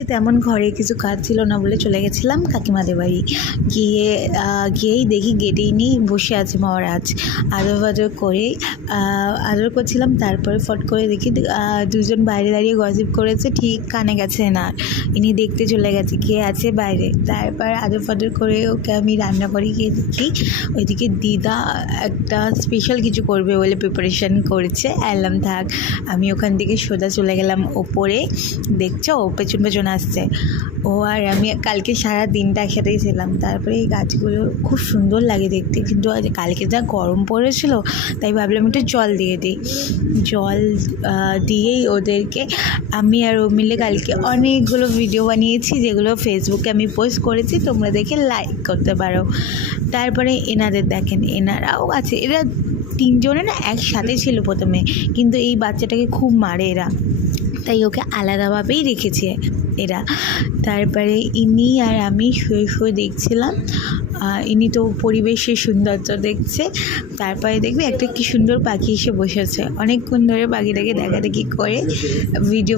তেমন ঘরে কিছু কাজ ছিল না বলে চলে গেছিলাম কাকিমাদের বাড়ি। গিয়েই দেখি গেটেই নেই, বসে আছে মহারাজ। আদর করে আদর করছিলাম, তারপরে ফট করে দেখি দুজন বাইরে দাঁড়িয়ে গসিপ করেছে। ঠিক কানে গেছে না, ইনি দেখতে চলে গেছে কে আছে বাইরে। তারপর আদর করে ওকে আমি রান্না করে গিয়ে দেখি ওইদিকে দিদা একটা স্পেশাল কিছু করবে বলে প্রিপারেশান করেছে। এলাম থাক, আমি ওখান থেকে সোজা চলে গেলাম ওপরে। দেখছো ও পেছন পেছন আসছে। ও আর আমি কালকে সারা দিনটা একসাথেই ছিলাম। তারপরে এই গাছগুলো খুব সুন্দর লাগে দেখতে, কিন্তু কালকে যা গরম পড়েছিল তাই ভাবলাম একটু জল দিয়ে দিই। জল দিয়েই ওদেরকে আমি আর ও মিলে কালকে অনেকগুলো ভিডিও বানিয়েছি, যেগুলো ফেসবুকে আমি পোস্ট করেছি, তোমরা দেখে লাইক করতে পারো। তারপরে এনাদের দেখেন, এনারাও আছে। এরা তিনজনে না একসাথে ছিল প্রথমে, কিন্তু এই বাচ্চাটাকে খুব মারে এরা, তাই ওকে আলাদাভাবেই রেখেছে এরা। তারপরে ইনি আর আমি শুয়ে দেখছিলাম। ইনি তো পরিবেশের সৌন্দর্য দেখছে। তারপরে দেখবে একটা কি সুন্দর পাখি এসে বসেছে। অনেকক্ষণ ধরে পাখিটাকে দেখাদেখি করে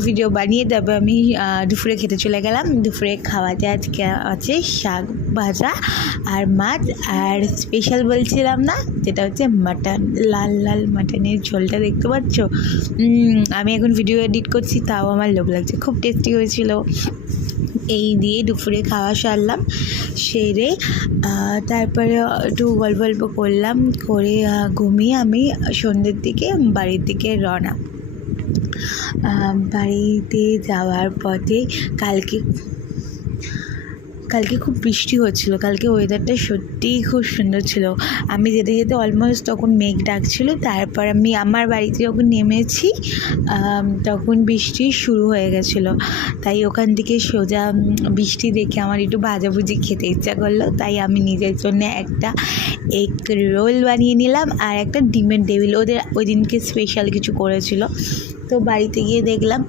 ভিডিও বানিয়ে, তারপর আমি দুপুরে খেতে চলে গেলাম। দুপুরে খাওয়াতে আজকে আছে শাক ভাজা আর মাছ, আর স্পেশাল বলছিলাম না, যেটা হচ্ছে মাটন। লাল লাল মাটনের ঝোলটা দেখতে পাচ্ছ। আমি এখন ভিডিও এডিট করছি, তাও আমার লোভ লাগছে, খুব টেস্টি হয়েছিল। এই দিয়ে দুপুরে খাওয়া সারলাম, সেরে তারপরে একটু গল্প করলাম, করে ঘুমিয়ে আমি সন্ধ্যের দিকে বাড়ির দিকে রওনা। বাড়িতে যাওয়ার পথে কালকে খুব বৃষ্টি হচ্ছিলো। কালকে ওয়েদারটা সত্যিই খুব সুন্দর ছিল। আমি যেতে যেতে অলমোস্ট তখন মেঘ ডাকছিল। তারপর আমি আমার বাড়িতে যখন নেমেছি তখন বৃষ্টি শুরু হয়ে গেছিলো। তাই ওখান থেকে সোজা বৃষ্টি দেখে আমার একটু ভাজাভুজি খেতে ইচ্ছা করলো, তাই আমি নিজের জন্য একটা এগ রোল বানিয়ে নিলাম আর একটা ডিমের টেবিল। ওদের ওই দিনকে স্পেশাল কিছু করেছিল, তো বাড়িতে গিয়ে দেখলাম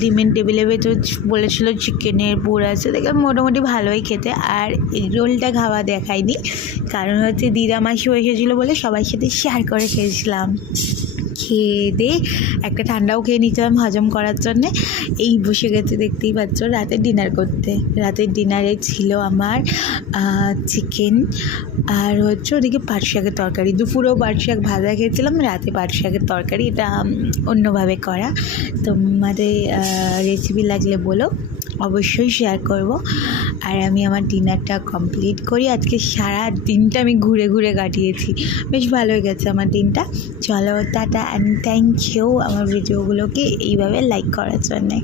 ডিমের টেবিলের ভেতর বলেছিল চিকেনের পুর আছে। দেখলাম মোটামুটি ভালোই খেতে। আর এগ রোলটা খাওয়া দেখায়নি, কারণ হচ্ছে দিদা মাসিও এসেছিলো বলে সবার সাথে শেয়ার করে খেয়েছিলাম। খেয়ে দিয়ে একটা ঠান্ডাও খেয়ে নিচ্ছিলাম হজম করার জন্যে। এই বসে গেছে দেখতেই পাচ্ছ রাতের ডিনার করতে। রাতের ডিনারে ছিল আমার চিকেন আর হচ্ছে ওদিকে পাট শাকের তরকারি। দুপুরেও পাট শাক ভাজা খেয়েছিলাম, রাতে পাট শাকের তরকারি। এটা অন্যভাবে করা। তোমাদের রেসিপি লাগলে বলো, অবশ্যই শেয়ার করব। আর আমি আমার ডিনারটা কমপ্লিট করি। আজকে সারা দিনটা আমি ঘুরে ঘুরে কাটিয়েছি, বেশ ভালো হয়ে গেছে আমার দিনটা। চলো টাটা অ্যান্ড থ্যাংক ইউ আমার ভিডিওগুলোকে এইভাবে লাইক করার জন্যে।